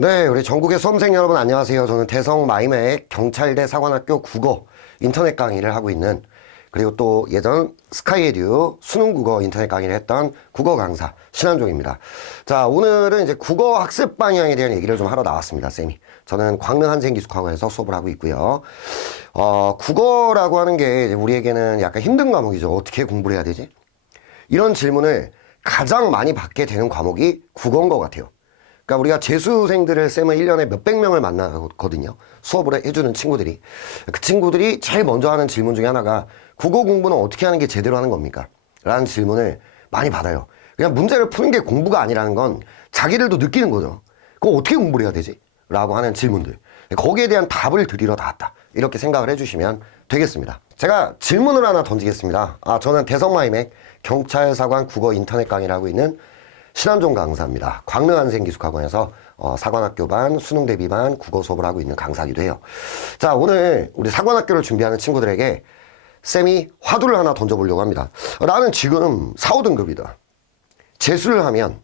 네, 우리 전국의 수험생 여러분 안녕하세요. 저는 대성마이맥 경찰대 사관학교 국어 인터넷 강의를 하고 있는, 그리고 또 예전 스카이에듀 수능국어 인터넷 강의를 했던 국어 강사 신한종입니다. 자, 오늘은 이제 국어 학습 방향에 대한 얘기를 좀 하러 나왔습니다, 쌤이. 저는 광릉 한생기숙학원에서 수업을 하고 있고요. 국어라고 하는 게 우리에게는 약간 힘든 과목이죠. 어떻게 공부를 해야 되지? 이런 질문을 가장 많이 받게 되는 과목이 국어인 것 같아요. 그러니까 우리가 재수생들을 쌤은 1년에 몇백 명을 만나거든요. 수업을 해주는 친구들이. 그 친구들이 제일 먼저 하는 질문 중에 하나가 국어 공부는 어떻게 하는 게 제대로 하는 겁니까? 라는 질문을 많이 받아요. 그냥 문제를 푸는 게 공부가 아니라는 건 자기들도 느끼는 거죠. 그럼 어떻게 공부를 해야 되지? 라고 하는 질문들. 거기에 대한 답을 드리러 나왔다. 이렇게 생각을 해주시면 되겠습니다. 제가 질문을 하나 던지겠습니다. 저는 대성마이맥 경찰사관 국어 인터넷 강의를 하고 있는 신한종 강사입니다. 광릉 한생기숙학원에서 사관학교 반, 수능 대비 반 국어 수업을 하고 있는 강사이기도 해요. 자, 오늘 우리 사관학교를 준비하는 친구들에게 쌤이 화두를 하나 던져보려고 합니다. 나는 지금 4, 5등급이다. 재수를 하면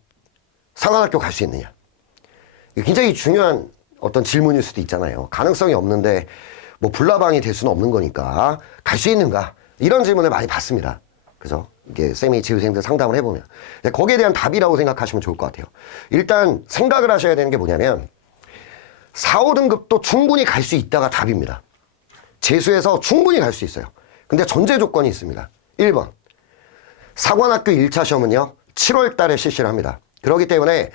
사관학교 갈 수 있느냐? 굉장히 중요한 어떤 질문일 수도 있잖아요. 가능성이 없는데 뭐 불나방이 될 수는 없는 거니까 갈 수 있는가? 이런 질문을 많이 받습니다. 그죠? 이게 쌤이 재수생들 상담을 해보면 거기에 대한 답이라고 생각하시면 좋을 것 같아요. 일단 생각을 하셔야 되는 게 뭐냐면 4, 5등급도 충분히 갈 수 있다가 답입니다. 재수해서 충분히 갈 수 있어요. 근데 전제 조건이 있습니다. 1번 사관학교 1차 시험은요 7월 달에 실시를 합니다. 그렇기 때문에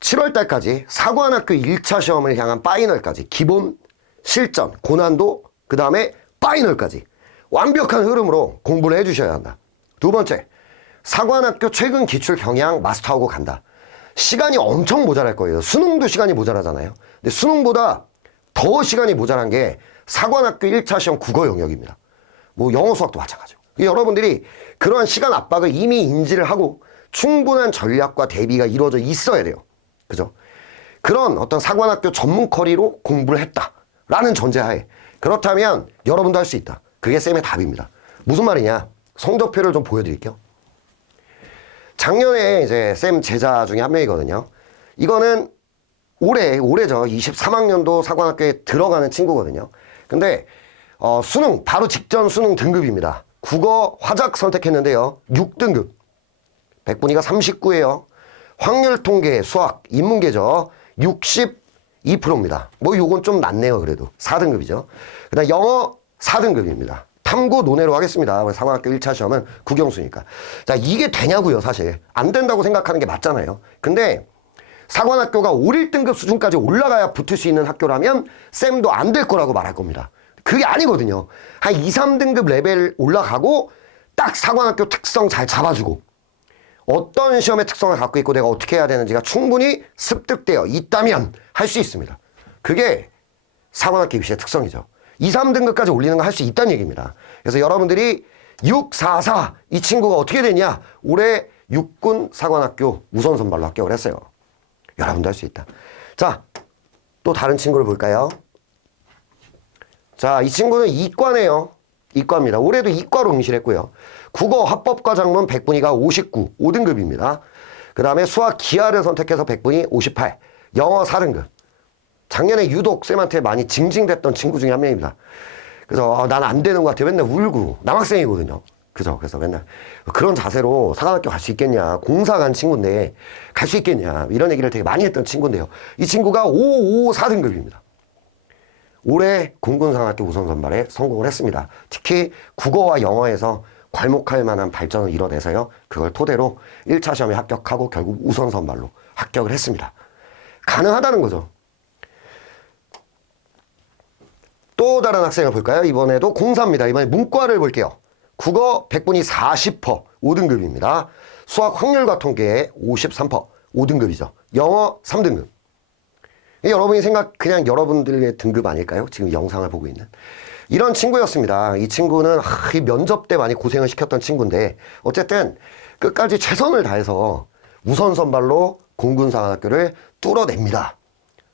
7월 달까지 사관학교 1차 시험을 향한 파이널까지 기본, 실전, 고난도, 그 다음에 파이널까지 완벽한 흐름으로 공부를 해주셔야 한다. 두 번째, 사관학교 최근 기출 경향 마스터하고 간다. 시간이 엄청 모자랄 거예요. 수능도 시간이 모자라잖아요. 근데 수능보다 더 시간이 모자란 게 사관학교 1차 시험 국어 영역입니다. 뭐 영어 수학도 마찬가지고. 여러분들이 그러한 시간 압박을 이미 인지를 하고 충분한 전략과 대비가 이루어져 있어야 돼요. 그죠? 그런 어떤 사관학교 전문 커리로 공부를 했다라는 전제하에 그렇다면 여러분도 할 수 있다. 그게 쌤의 답입니다. 무슨 말이냐? 성적표를 좀 보여드릴게요. 작년에 이제 쌤 제자 중에 한 명이거든요. 이거는 올해죠. 23학년도 사관학교에 들어가는 친구거든요. 근데 수능 바로 직전 수능 등급입니다. 국어 화작 선택했는데요. 6등급. 백분위가 39예요. 확률 통계, 수학, 인문계죠. 62%입니다. 뭐 요건 좀 낫네요. 그래도 4등급이죠. 그다음 영어 4등급입니다. 탐구 논외로 하겠습니다. 사관학교 1차 시험은 국영수니까. 자, 이게 되냐고요, 사실. 안 된다고 생각하는 게 맞잖아요. 근데 사관학교가 5, 1등급 수준까지 올라가야 붙을 수 있는 학교라면 쌤도 안 될 거라고 말할 겁니다. 그게 아니거든요. 한 2, 3등급 레벨 올라가고 딱 사관학교 특성 잘 잡아주고 어떤 시험의 특성을 갖고 있고 내가 어떻게 해야 되는지가 충분히 습득되어 있다면 할 수 있습니다. 그게 사관학교 입시의 특성이죠. 2, 3등급까지 올리는 거 할 수 있다는 얘기입니다. 그래서 여러분들이 6, 4, 4 이 친구가 어떻게 됐냐? 올해 육군 사관학교 우선 선발로 합격을 했어요. 여러분도 할 수 있다. 자, 또 다른 친구를 볼까요? 자, 이 친구는 이과네요. 이과입니다. 올해도 이과로 응시했고요. 국어 합법과 작문 100분위가 59, 5등급입니다. 그 다음에 수학 기하를 선택해서 100분위 58, 영어 4등급. 작년에 유독 쌤한테 많이 징징댔던 친구 중에 한 명입니다. 그래서 난 안 되는 것 같아. 맨날 울고. 남학생이거든요. 그죠? 그래서 맨날 그런 자세로 사관학교 갈 수 있겠냐. 공사 간 친구인데 갈 수 있겠냐. 이런 얘기를 되게 많이 했던 친구인데요. 이 친구가 5, 5, 4등급입니다. 올해 공군사관학교 우선 선발에 성공을 했습니다. 특히 국어와 영어에서 괄목할 만한 발전을 이뤄내서요. 그걸 토대로 1차 시험에 합격하고 결국 우선 선발로 합격을 했습니다. 가능하다는 거죠. 또 다른 학생을 볼까요? 이번에도 공사입니다. 이번에 문과를 볼게요. 국어 100분위 40%, 5등급입니다. 수학 확률과 통계 53%, 5등급이죠. 영어 3등급. 여러분이 그냥 여러분들의 등급 아닐까요? 지금 영상을 보고 있는. 이런 친구였습니다. 이 친구는 이 면접 때 많이 고생을 시켰던 친구인데 어쨌든 끝까지 최선을 다해서 우선 선발로 공군사관학교를 뚫어냅니다.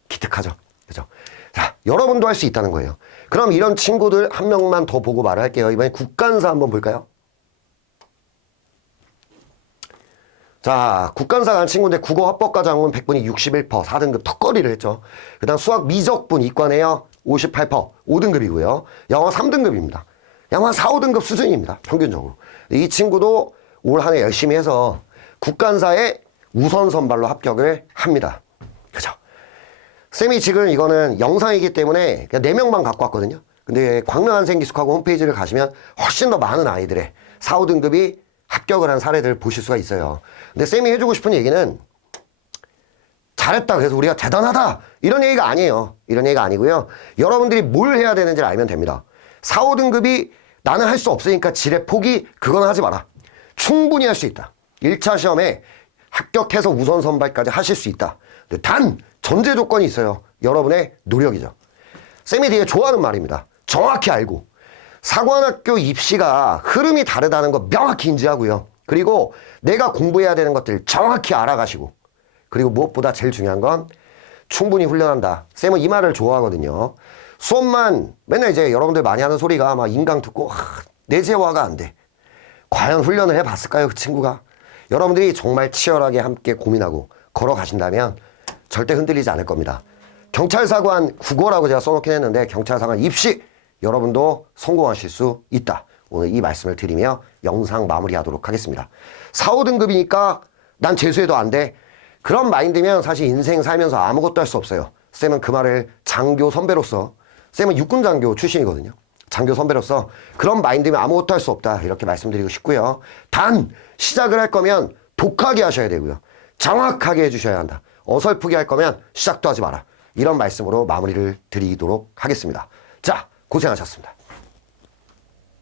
기특하죠? 그죠? 자, 여러분도 할 수 있다는 거예요. 그럼 이런 친구들 한 명만 더 보고 말을 할게요. 이번에 국간사 한번 볼까요? 자, 국간사 간 친구인데 국어 합법과정은 100분이 61%, 4등급 턱걸이를 했죠. 그 다음 수학 미적분 이과네요. 58%, 5등급이고요. 영어 3등급입니다. 영어 한 4, 5등급 수준입니다. 평균적으로. 이 친구도 올 한 해 열심히 해서 국간사에 우선 선발로 합격을 합니다. 그죠? 쌤이 지금 이거는 영상이기 때문에 그냥 4명만 갖고 왔거든요. 근데 광릉한생기숙학원 홈페이지를 가시면 훨씬 더 많은 아이들의 4, 5등급이 합격을 한 사례들을 보실 수가 있어요. 근데 쌤이 해주고 싶은 얘기는 잘했다, 그래서 우리가 대단하다, 이런 얘기가 아니에요. 이런 얘기가 아니고요. 여러분들이 뭘 해야 되는지를 알면 됩니다. 4, 5등급이 나는 할 수 없으니까 지레 포기, 그건 하지 마라. 충분히 할 수 있다. 1차 시험에 합격해서 우선 선발까지 하실 수 있다. 근데 단 전제 조건이 있어요. 여러분의 노력이죠. 쌤이 되게 좋아하는 말입니다. 정확히 알고 사관학교 입시가 흐름이 다르다는 거 명확히 인지하고요. 그리고 내가 공부해야 되는 것들 정확히 알아가시고, 그리고 무엇보다 제일 중요한 건 충분히 훈련한다. 쌤은 이 말을 좋아하거든요. 수업만 맨날 이제 여러분들 많이 하는 소리가 막 인강 듣고 내재화가 안 돼. 과연 훈련을 해봤을까요, 그 친구가? 여러분들이 정말 치열하게 함께 고민하고 걸어가신다면 절대 흔들리지 않을 겁니다. 경찰사관 국어라고 제가 써놓긴 했는데 경찰사관 입시 여러분도 성공하실 수 있다. 오늘 이 말씀을 드리며 영상 마무리하도록 하겠습니다. 4, 5등급이니까 난 재수해도 안 돼. 그런 마인드면 사실 인생 살면서 아무것도 할 수 없어요. 쌤은 그 말을 장교 선배로서, 쌤은 육군 장교 출신이거든요. 장교 선배로서 그런 마인드면 아무것도 할 수 없다, 이렇게 말씀드리고 싶고요. 단 시작을 할 거면 독하게 하셔야 되고요. 정확하게 해주셔야 한다. 어설프게 할 거면 시작도 하지 마라. 이런 말씀으로 마무리를 드리도록 하겠습니다. 자, 고생하셨습니다.